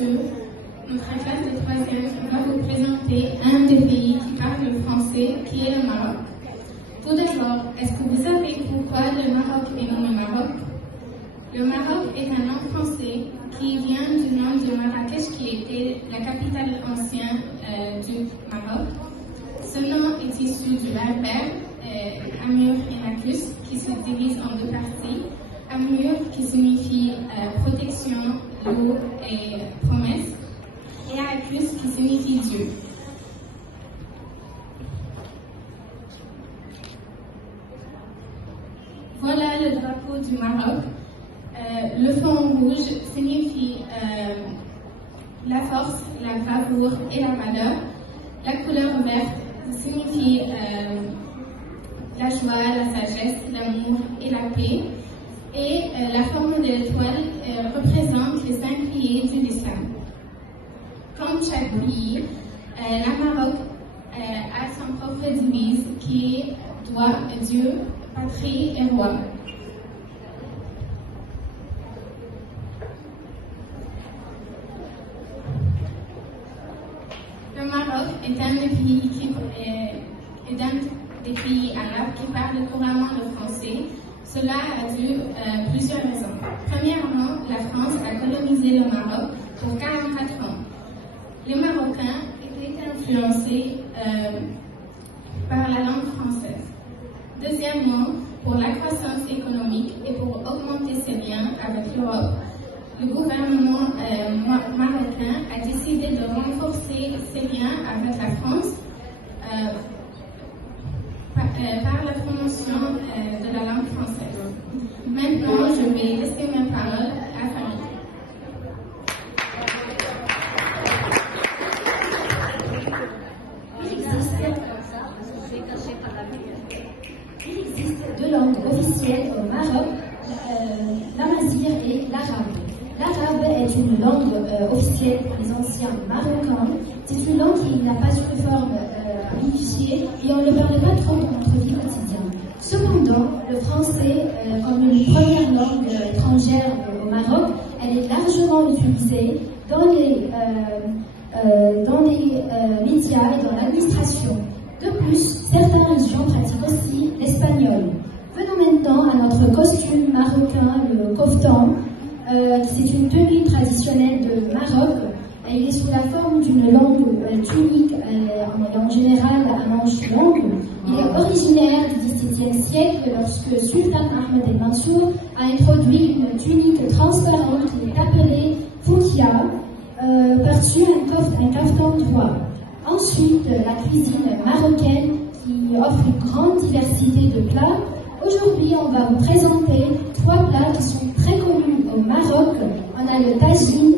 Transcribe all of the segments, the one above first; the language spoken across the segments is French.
messieurs, notre classe de 3e va vous présenter un des pays qui parle le français, qui est le Maroc. Tout d'abord, est-ce que vous savez pourquoi le Maroc est nommé Maroc? Le Maroc est un nom français qui vient du nom de Marrakech, qui était la capitale ancienne du Maroc. Ce nom est issu du berbère Amur et Nakus, qui se divise en deux parties. Amur, qui signifie protection, loup et promesse, et Nakus, qui signifie Dieu. Voilà le drapeau du Maroc. Le fond rouge signifie la force, la bravoure et la valeur. La couleur verte signifie la joie, la sagesse, l'amour et la paix. Et la forme de l'étoile représente les 5 piliers de l'islam. Comme chaque pays, le Maroc a son propre devise qui est Toi, Dieu, patrie et roi. Le Maroc est un des pays arabes qui parlent couramment le français. Cela a dû plusieurs raisons. Premièrement, la France a colonisé le Maroc pour 44 ans. Les Marocains étaient influencés par la langue française. Deuxièmement, pour la croissance économique et pour augmenter ses liens avec l'Europe, le gouvernement marocain a décidé de renforcer ses liens avec la France par la promotion de la langue française. Maintenant, je vais laisser ma parole à Farid. Il existe deux langues officielles au Maroc, l'amazigh et l'arabe. L'arabe est une langue officielle pour les anciens marocains. C'est une langue qui n'a pas une forme unifiée et on ne le parle pas trop dans notre vie quotidienne. Cependant, le français, comme une première langue étrangère au Maroc, elle est largement utilisée dans les médias et dans l'administration. De plus, certaines régions pratiquent aussi l'espagnol. Venons maintenant à notre costume marocain, le koftan. C'est une tenue traditionnelle de Maroc. Il est sous la forme d'une longue tunique, en général à manches longues. Il est originaire du XVIIe siècle lorsque Sultan Ahmed El Mansour a introduit une tunique transparente qui est appelée foukia, par-dessus un kaftan droit. Ensuite, la cuisine marocaine qui offre une grande diversité de plats. Aujourd'hui, on va vous présenter 3 plats qui sont très connus au Maroc. On a le tagine,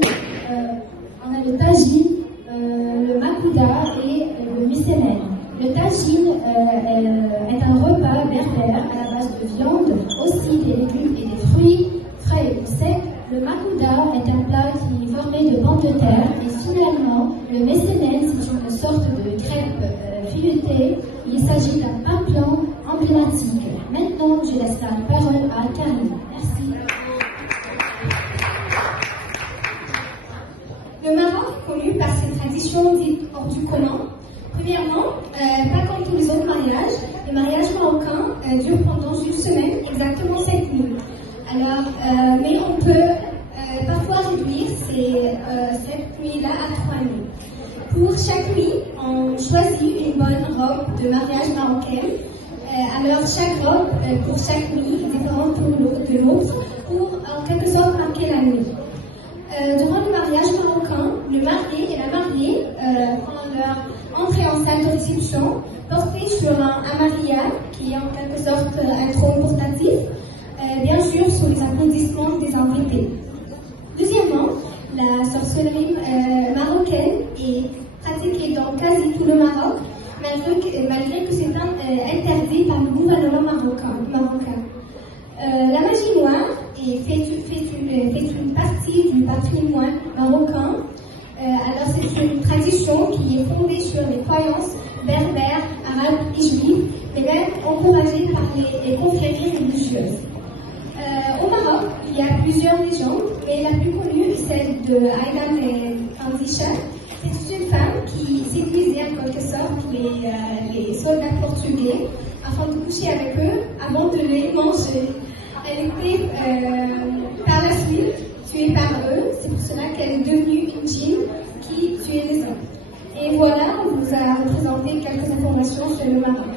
le makouda et le missémen. Le tagine est un repas berbère à la base de viande, aussi des légumes et des fruits frais ou secs. Le makouda est un plat qui est formé de pommes de terre. Et finalement, le missémen, c'est une sorte de crêpe filetée. Il s'agit d'un pain blanc emblématique. Maintenant, je laisse la parole à Karim. Merci. Le Maroc est connu par ses traditions dites hors du commun. Premièrement, pas comme tous les autres mariages, le mariage marocain dure pendant une semaine, exactement 7 nuits. Alors, mais on peut parfois réduire cette nuit-là à 3 nuits. Pour chaque nuit, on choisit une bonne robe de mariage marocaine. Alors, chaque robe, pour chaque nuit, est différente de l'autre, pour en quelque sorte marquer la nuit. Durant le mariage marocain, le marié et la mariée font leur entrée en salle de réception, portée sur un amariya, qui est en quelque sorte un trône portatif, bien sûr sous les applaudissements des invités. Deuxièmement, la sorcellerie marocaine est pratiquée dans quasi tout le Maroc, malgré que c'est interdit par le gouvernement marocain. La magie noire fait une partie du patrimoine marocain. Alors c'est une tradition qui est fondée sur les croyances berbères, arabes et juives, mais même encouragée par les confréries religieuses. Au Maroc, il y a plusieurs légendes, mais la plus connue est celle de Aïdam Andisha. C'est une femme qui séduisait en quelque sorte les soldats portugais afin de coucher avec eux avant de les manger. Elle était par la suite tuée par eux, c'est pour cela qu'elle est devenue une djinn qui tuait les hommes. Et voilà, on vous a présenté quelques informations sur le Maroc.